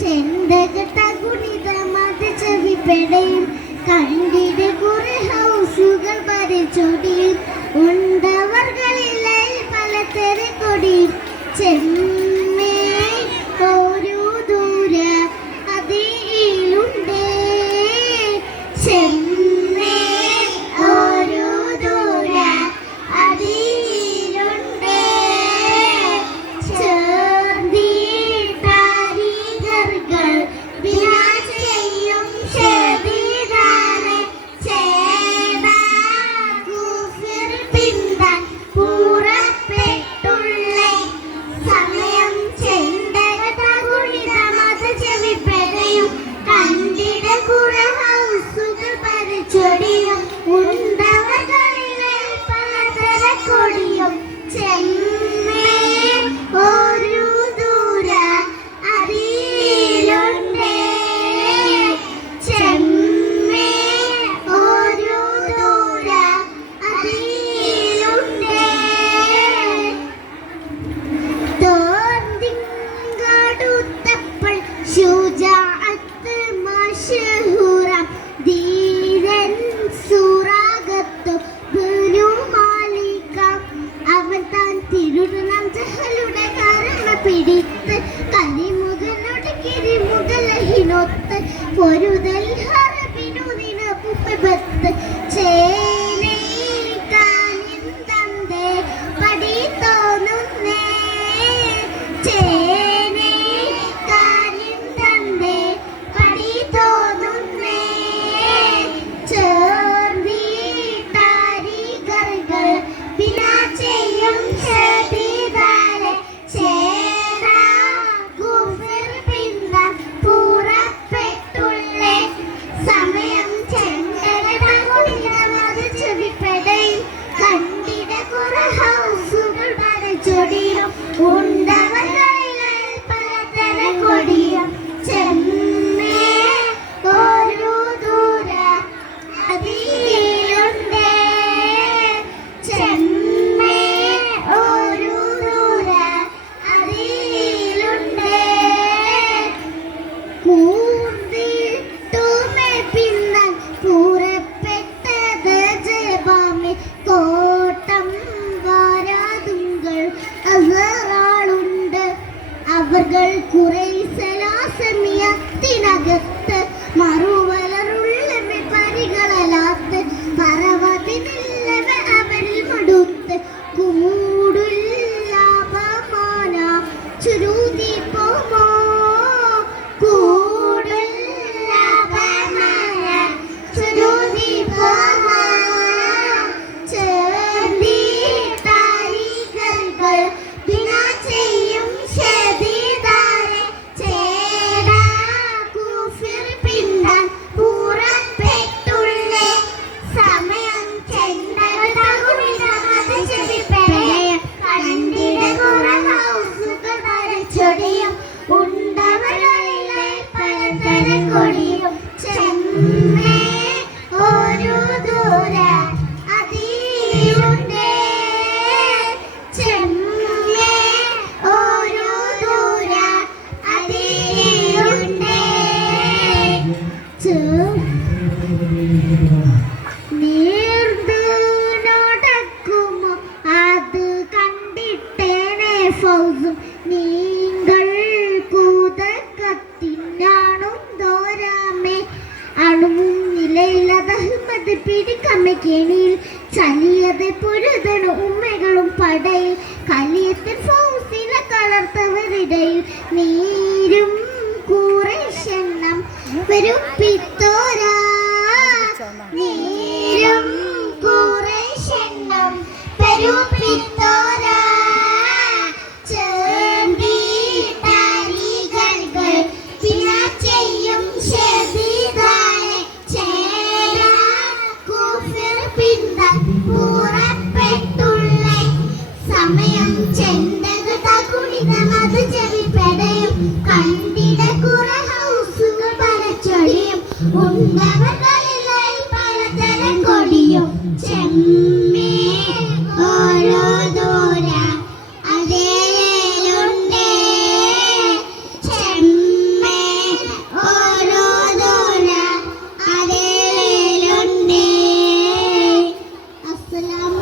ചെണ്ടകട്ട ഗുണിതമത് ചെവിപ്പെടയും കണ്ടിട് കുറെ ഹൗസുകൾ പരിച്ചൊടിയും ഉണ്ടവർകളിലെ പലതര കൊടിയും ചെമ്മേ ഒരു ദൂര അതിലുണ്ടേ ചെമ്മേ ഒരു ദൂര അതിലുണ്ടേ ചേർന്നിട്ടാരികൾ വിനാ ചെയ്യും ശബീദാനെ ചേട കുഫിർ പിന്താൻ പുറപ്പെട്ടുള്ളേ സമയം ചെണ്ടകട്ട ഗുണിതമത് ചെവിപ്പെടയും കണ്ടിട കുറെ ഹൗസുകൾ പരിച്ചൊടിയും ഉണ്ടവകളിലെ പലതര കൊടിയും ചെമ്മേ ഒരു ദൂര അതിലുണ്ടേ ചെമ്മേ ഒരു ദൂര അതിലുണ്ടേ തോന്തിങ്ങടുത്തപ്പോൾ ശുജാഅത്ത് മശ്ഹൂറാം ധീരൻ സൂറാഗത്തും ബനു മാലിക്കാം അവൻ താൻ തിരുടണം ജഹലുടെ കാരണ പിടിത്ത് കലിമുഖനോട് കിരിമുഖലഹിനൊത്ത് പൊരുതൽ ഹറബിനു നിനപ്പുപത്ത് ചേനേക്കാനിന്തന്തേ പടി തോന്നുന്നേ ചേനേക്കാനിന്തന്തേ പടി തോന്നുന്നേ ചേർന്നിട്ടാരികൾ വിനാ ചെയ്യും ശബീദാനെ ചേരാ കുഫിർ പിന്താൻ പുറപ്പെട്ടുള്ളേ സമയം ചെണ്ടകട്ട ഗുണിതമത് ചെവിപ്പെടയും കണ്ടിട കുറെ ഹൗസുകൾ പരിച്ചൊടിയും ഉണ്ടവകളിലെ പലതര കൊടിയും ചെമ്മേ ഒരു ദൂര അതിലുണ്ടേ ചെമ്മേ ഒരു ദൂര അതിലുണ്ടേ കൂന്തിട്ടുമേ പിന്താൻ പുറപ്പെട്ടത് ജബാമെ കോട്ടം വാരാതുങ്കൾ അസറാളുണ്ട് അവർകൾ കുറെ സലാസമിയത്തിനകത്ത് മറുവലറുള്ളവ പരികളലാത്ത് പറവതിനില്ലവ അവരിൽ മടുത്ത് കൂടുല്ലാപമാന ചുരുതി പോമോ കൂടുല്ലാപമാന ചുരുതി പോമോ ചേർന്നിട്ടാരികൾ വിനാ ചെയ്യും ശബീദാനെ ചേട കുഫിർ പിന്താൻ പുറപ്പെട്ടുള്ളേ സമയം ചെണ്ടകട്ട ഗുണിതമത് ചെവിപ്പെടയും കണ്ടിട കുറെ ഹൗസുകൾ പരിച്ചൊടിയും ഉണ്ടവകളിലെ പലതര കൊടിയും ചെമ്മേ ഒരു ദൂര അതിലുണ്ടേ ചെമ്മേ ഒരു ദൂര അതിലുണ്ടേ നീർന്നു നടക്കുമോ അത് കണ്ടിട്ടേനെ ഫൗസും നിങ്ങൾ കൂതക്കത്തിനാണും ദോരാമേ അണുവും നിലയിലതഹ്മത് പിടിക്കമ്മ കെണിയിൽ ചലിയത് പൊരുതണു ഉമ്മകളും പടയിൽ കലിയത്തിൽ ഫൗസിനെ കളർത്തവരിടയിൽ നീരും കൂറെണ്ണം പെരുപ്പിത്തോരാ നീരും കൂറെണ്ണം പെരുപ്പിത്തോരാ ചേർന്നിട്ടാരികൾ വിനാ ചെയ്യും ശബീദാനെ ചേരാ കുഫിർ പിന്താൻ പുറപ്പെട്ടുള്ളേ സമയം ചെണ്ടകട്ട ഗുണിതമത് ചെവിപ്പെടയും കണ്ടിട കുറെ ഹൗസുകൾ പരിച്ചൊടിയും ഉണ്ടവകളിലെ പലതര കൊടിയും ചെമ്മേ ഓരോ സലാം